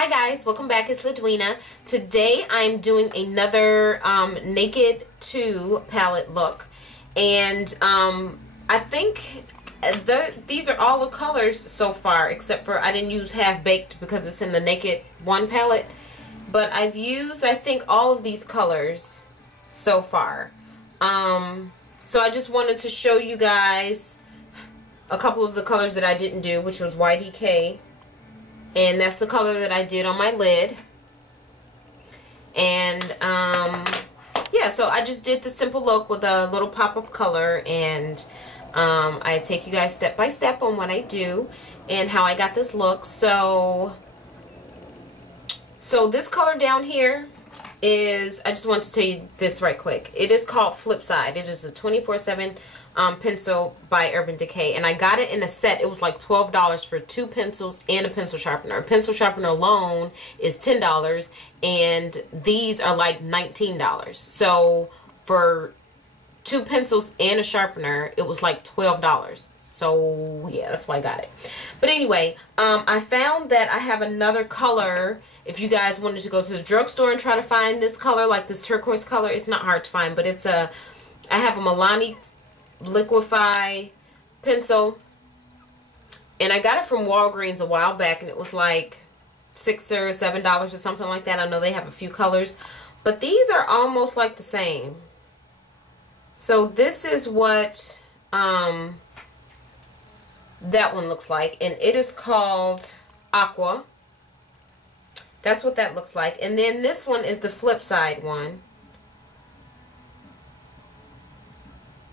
Hi guys, welcome back. It's Ladwina. Today I'm doing another Naked 2 palette look, and I think these are all the colors so far, except for I didn't use Half Baked because it's in the Naked 1 palette, but I've used I think all of these colors so far. So I just wanted to show you guys a couple of the colors that I didn't do, which was YDK. And that's the color that I did on my lid. And yeah, so I just did the simple look with a little pop of color, and I take you guys step by step on what I do and how I got this look. So this color down here is, I just want to tell you this right quick. It is called Flip Side. It is a 24/7 pencil by Urban Decay, and I got it in a set. It was like $12 for 2 pencils and a pencil sharpener. A pencil sharpener alone is $10, and these are like $19. So for 2 pencils and a sharpener, it was like $12. So yeah, that's why I got it. But anyway, I found that I have another color. If you guys wanted to go to the drugstore and try to find this color, like this turquoise color, it's not hard to find, but it's I have a Milani Liquify pencil, and I got it from Walgreens a while back, and it was like $6 or $7 or something like that. I know they have a few colors, but these are almost like the same. So this is what that one looks like, and it is called Aqua. That's what that looks like. And then this one is the Flip Side one.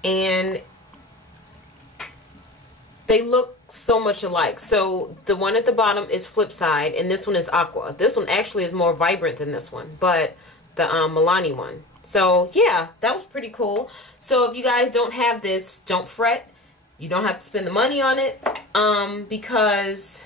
And they look so much alike. So the one at the bottom is Flip Side, and this one is Aqua. This one actually is more vibrant than this one, but the Milani one. So yeah, that was pretty cool. So if you guys don't have this, don't fret. You don't have to spend the money on it, because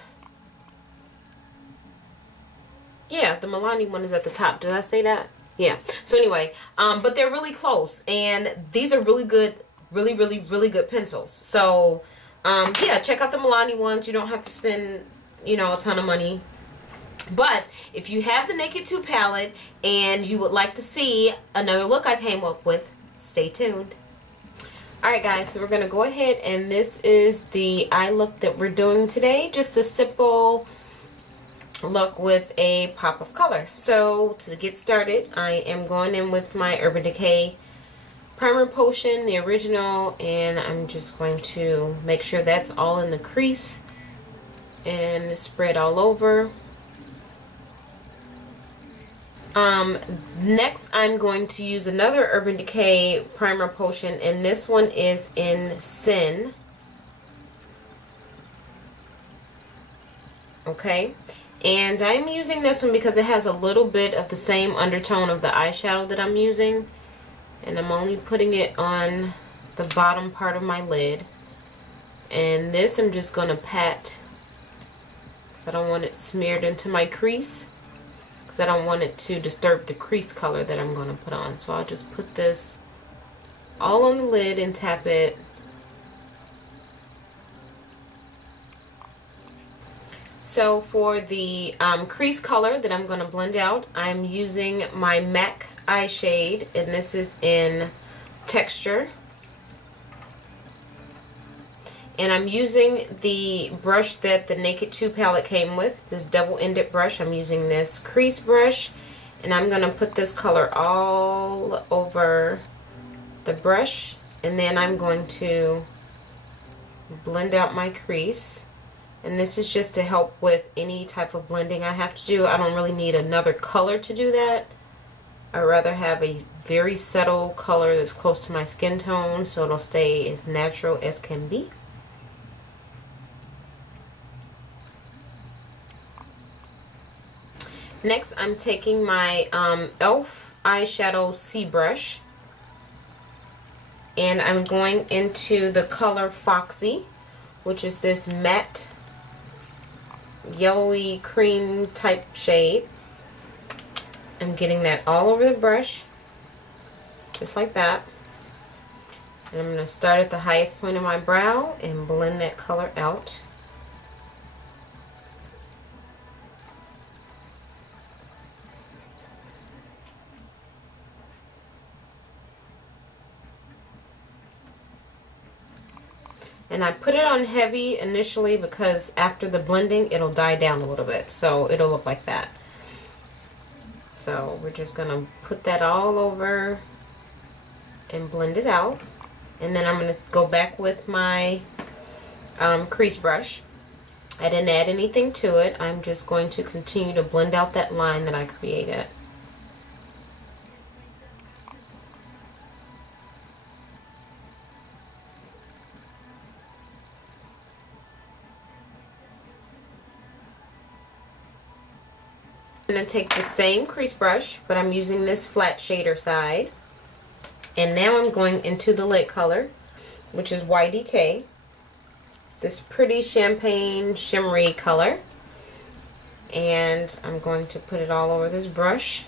yeah, the Milani one is at the top. Did I say that? Yeah. So anyway, but they're really close, and these are really good, really good pencils. So yeah, check out the Milani ones. You don't have to spend, you know, a ton of money. But if you have the Naked 2 palette and you would like to see another look I came up with, stay tuned. Alright guys, so we're going to go ahead, and this is the eye look that we're doing today. Just a simple look with a pop of color. So to get started, I am going in with my Urban Decay Primer Potion, the original, and I'm just going to make sure that's all in the crease and spread all over. Next I'm going to use another Urban Decay Primer Potion, and this one is in Sin. Okay, and I'm using this one because it has a little bit of the same undertone of the eyeshadow that I'm using, and I'm only putting it on the bottom part of my lid. And this I'm just going to pat, because I don't want it smeared into my crease, because I don't want it to disturb the crease color that I'm going to put on. So I'll just put this all on the lid and tap it. So for the crease color that I'm going to blend out, I'm using my M.A.C eye shade, and this is in Texture. And I'm using the brush that the Naked 2 palette came with, this double-ended brush. I'm using this crease brush, and I'm going to put this color all over the brush, and then I'm going to blend out my crease. And this is just to help with any type of blending I have to do. I don't really need another color to do that. I'd rather have a very subtle color that's close to my skin tone, so it'll stay as natural as can be. Next, I'm taking my e.l.f. eyeshadow C brush, and I'm going into the color Foxy, which is this matte yellowy cream type shade. I'm getting that all over the brush, just like that. And I'm going to start at the highest point of my brow and blend that color out. And I put it on heavy initially because after the blending it'll die down a little bit, so it'll look like that. So we're just gonna put that all over and blend it out. And then I'm gonna go back with my crease brush. I didn't add anything to it. I'm just going to continue to blend out that line that I created. I'm going to take the same crease brush, but I'm using this flat shader side. And now I'm going into the lid color, which is YDK. This pretty champagne shimmery color. And I'm going to put it all over this brush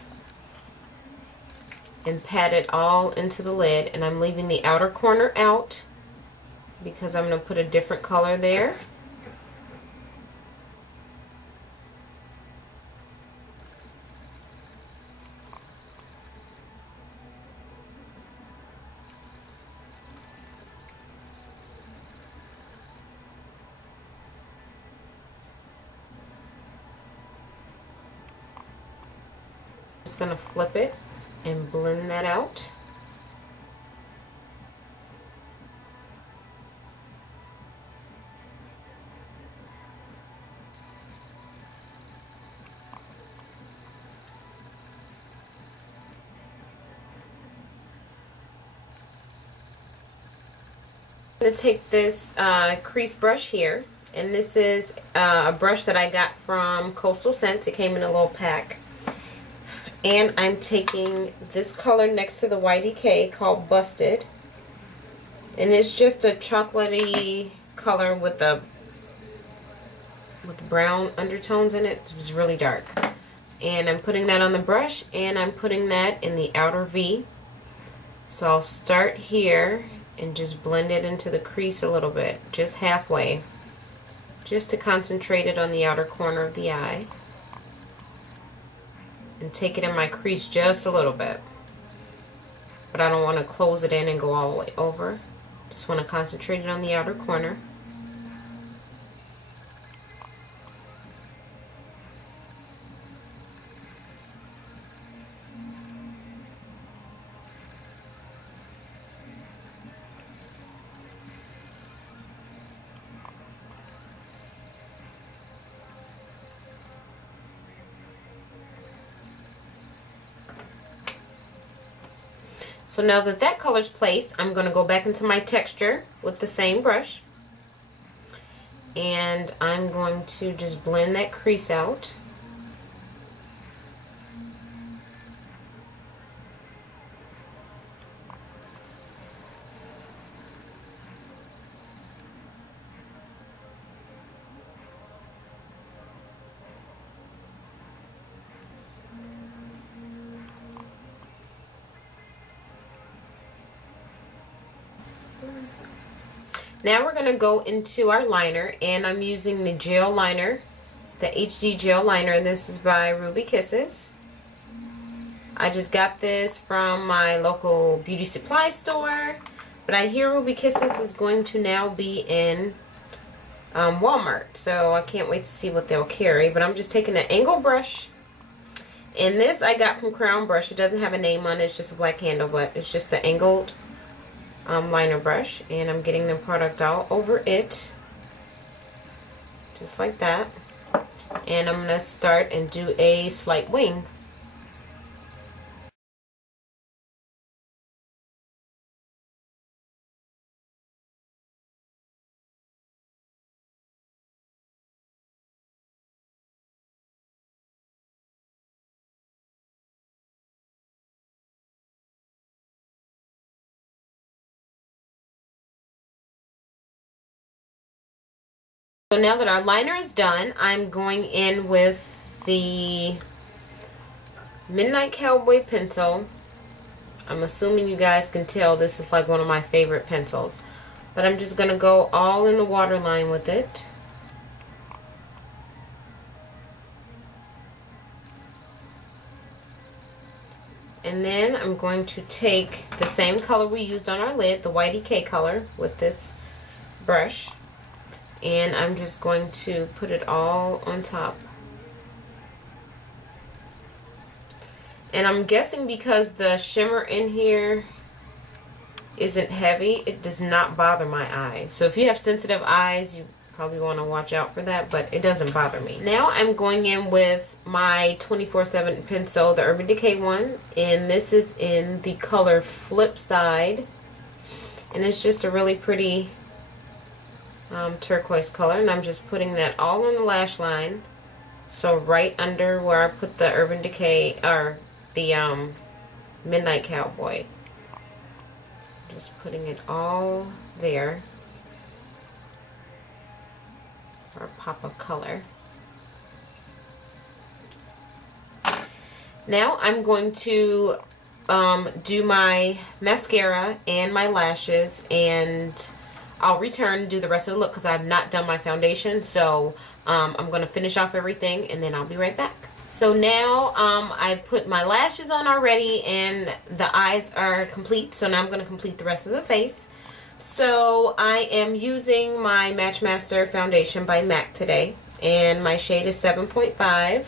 and pat it all into the lid. And I'm leaving the outer corner out because I'm going to put a different color there. Just going to flip it and blend that out. I'm going to take this crease brush here, and this is a brush that I got from Coastal Scents. It came in a little pack. And I'm taking this color next to the YDK called Busted. And it's just a chocolatey color with brown undertones in it. It's really dark. And I'm putting that on the brush, and I'm putting that in the outer V. So I'll start here and just blend it into the crease a little bit, just halfway, just to concentrate it on the outer corner of the eye. And take it in my crease just a little bit, but I don't want to close it in and go all the way over. Just want to concentrate it on the outer corner. So now that that color's placed, I'm going to go back into my texture with the same brush. And I'm going to just blend that crease out. Now we're going to go into our liner, and I'm using the gel liner, the HD gel liner, and this is by Ruby Kisses. I just got this from my local beauty supply store, but I hear Ruby Kisses is going to now be in Walmart, so I can't wait to see what they'll carry. But I'm just taking an angle brush, and this I got from Crown Brush. It doesn't have a name on it, it's just a black handle, but it's just an angled liner brush, and I'm getting the product all over it just like that. And I'm going to start and do a slight wing. So now that our liner is done, I'm going in with the Midnight Cowboy pencil. I'm assuming you guys can tell this is like one of my favorite pencils. But I'm just going to go all in the waterline with it. And then I'm going to take the same color we used on our lid, the YDK color, with this brush, and I'm just going to put it all on top. And I'm guessing because the shimmer in here isn't heavy, it does not bother my eyes. So if you have sensitive eyes, you probably want to watch out for that, but it doesn't bother me. Now I'm going in with my 24/7 pencil, the Urban Decay one, and this is in the color Flip Side, and it's just a really pretty turquoise color, and I'm just putting that all on the lash line, so right under where I put the Urban Decay, or the Midnight Cowboy. Just putting it all there. Or pop of color. Now I'm going to do my mascara and my lashes, and I'll return and do the rest of the look because I've not done my foundation. So I'm going to finish off everything and then I'll be right back. So now I put my lashes on already and the eyes are complete. So now I'm going to complete the rest of the face. So I am using my Match Master foundation by M.A.C today, and my shade is 7.5.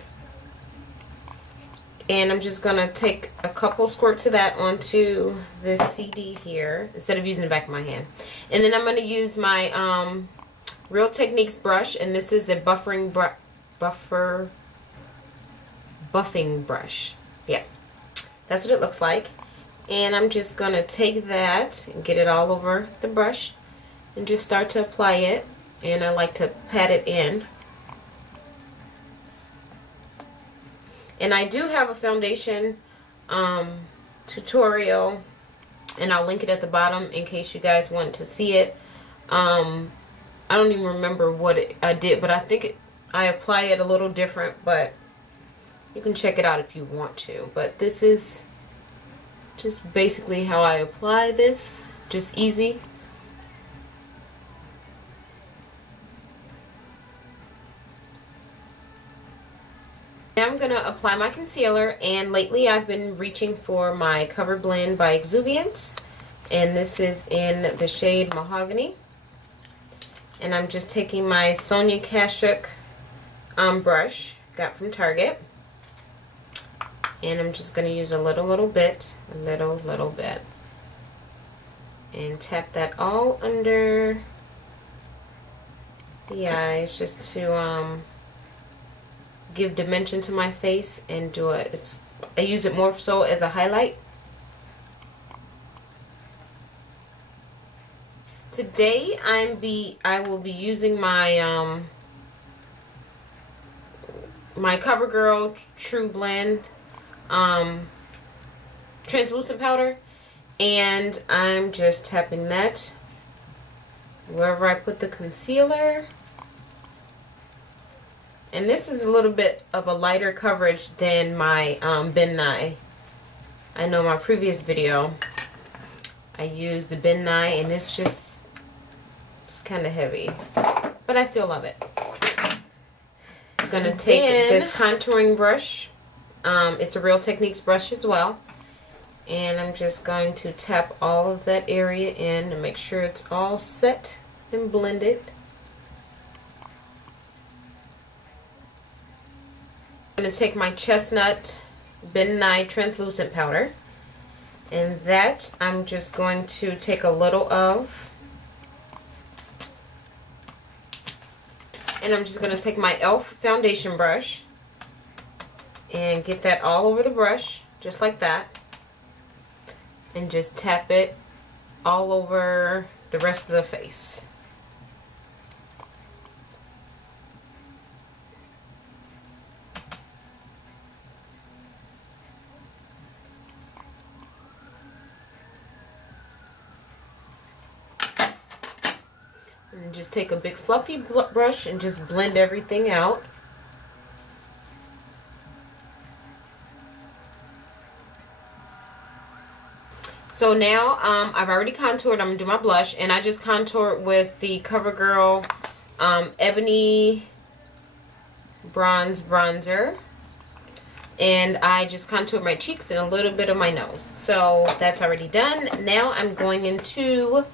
And I'm just going to take a couple squirts of that onto this CD here instead of using the back of my hand. And then I'm going to use my Real Techniques brush, and this is a buffing brush. Yeah, that's what it looks like. And I'm just going to take that and get it all over the brush and just start to apply it. And I like to pat it in. And I do have a foundation tutorial, and I'll link it at the bottom in case you guys want to see it. I don't even remember what I did, but I think I apply it a little different, but you can check it out if you want to. But this is just basically how I apply this, just easy. Now I'm going to apply my concealer, and lately I've been reaching for my Cover Blend by Exuviance, and this is in the shade Mahogany. And I'm just taking my Sonia Kashuk brush, got from Target. And I'm just going to use a little bit, and tap that all under the eyes just to give dimension to my face and do it. I use it more so as a highlight. Today I will be using my my CoverGirl True Blend translucent powder, and I'm just tapping that wherever I put the concealer. And this is a little bit of a lighter coverage than my Ben Nye. I know my previous video I used the Ben Nye, and it's kind of heavy, but I still love it. I'm going to take this contouring brush. It's a Real Techniques brush as well. And I'm just going to tap all of that area in to make sure it's all set and blended. I'm going to take my Chestnut Ben Nye translucent powder, and that I'm just going to take a little of. And I'm just going to take my e.l.f. foundation brush and get that all over the brush, just like that. And just tap it all over the rest of the face. And just take a big fluffy brush and just blend everything out. So now I've already contoured. I'm going to do my blush, and I just contoured with the CoverGirl Ebony Bronze Bronzer. And I just contoured my cheeks and a little bit of my nose. So that's already done. Now I'm going into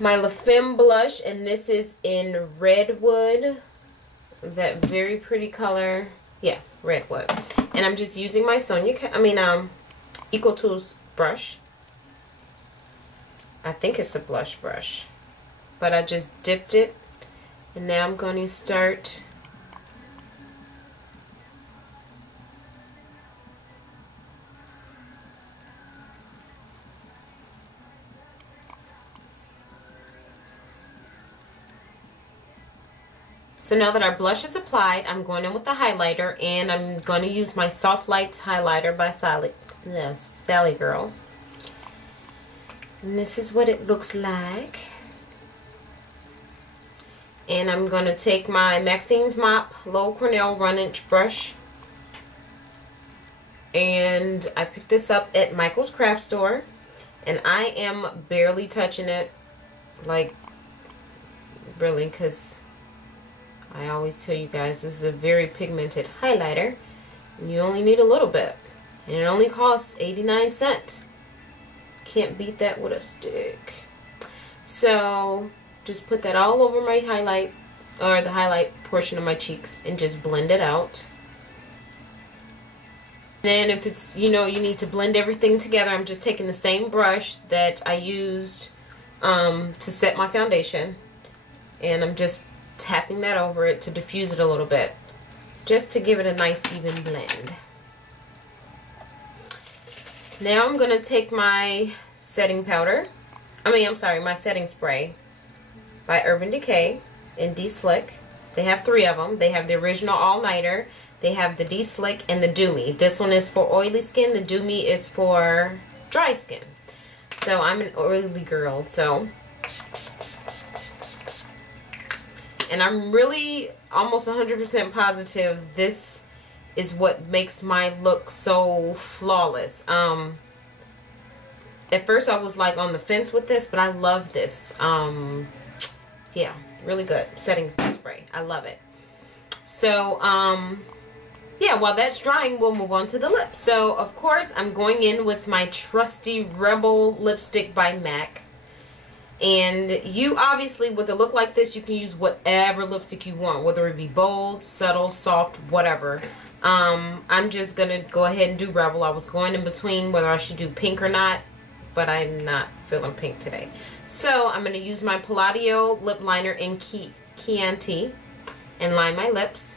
my La Femme blush, and this is in Redwood. That very pretty color. Yeah, Redwood. And I'm just using my Eco Tools brush. I think it's a blush brush. But I just dipped it. And now I'm going to start So now that our blush is applied, I'm going in with the highlighter, and I'm going to use my Soft Lights highlighter by Sally Girl. And this is what it looks like. And I'm going to take my Maxine's Mop Low Cornell Run-Inch brush. And I picked this up at Michael's Craft Store. And I am barely touching it. Like, really, because I always tell you guys this is a very pigmented highlighter. And you only need a little bit. And it only costs 89 cents. Can't beat that with a stick. So just put that all over my highlight, or the highlight portion of my cheeks, and just blend it out. Then if it's, you need to blend everything together, I'm just taking the same brush that I used to set my foundation, and I'm just tapping that over it to diffuse it a little bit, just to give it a nice even blend. Now I'm going to take my setting powder, my setting spray by Urban Decay in D-Slick. They have 3 of them. They have the original All Nighter, they have the D-Slick, and the Dew Me. This one is for oily skin, the Dew Me is for dry skin. So I'm an oily girl, so. And I'm really almost 100% positive this is what makes my look so flawless. At first I was like on the fence with this, but I love this. Yeah, really good setting spray. I love it. So, yeah, while that's drying, we'll move on to the lips. So, of course, I'm going in with my trusty Rebel lipstick by M.A.C. And you obviously, with a look like this, you can use whatever lipstick you want, whether it be bold, subtle, soft, whatever. I'm just going to go ahead and do Rebel. I was going in between whether I should do pink or not, but I'm not feeling pink today. So I'm going to use my Palladio lip liner in Chianti and line my lips.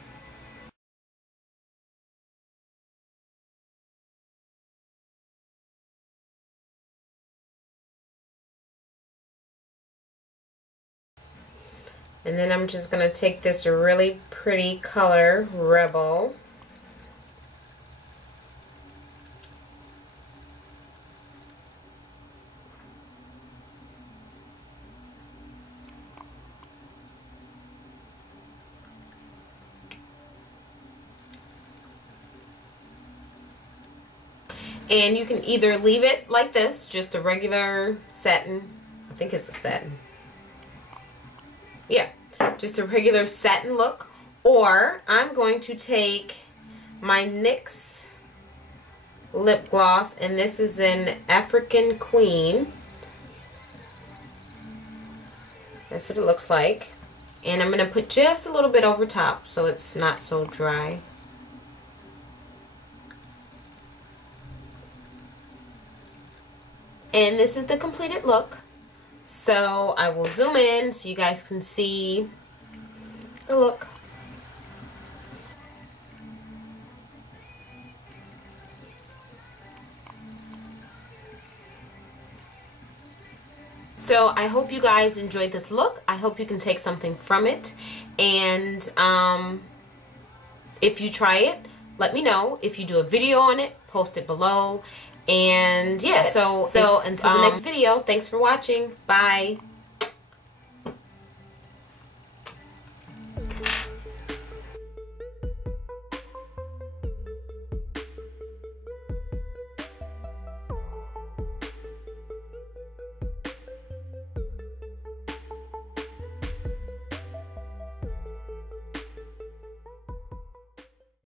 And then I'm just going to take this really pretty color, Rebel. And you can either leave it like this, just a regular satin. I think it's a satin. Yeah, just a regular satin look. Or I'm going to take my NYX lip gloss, and this is an African Queen. That's what it looks like. And I'm going to put just a little bit over top so it's not so dry. And this is the completed look. So I will zoom in so you guys can see the look. So I hope you guys enjoyed this look. I hope you can take something from it. And if you try it, let me know. If you do a video on it, post it below. And yeah, so until the next video, thanks for watching. Bye.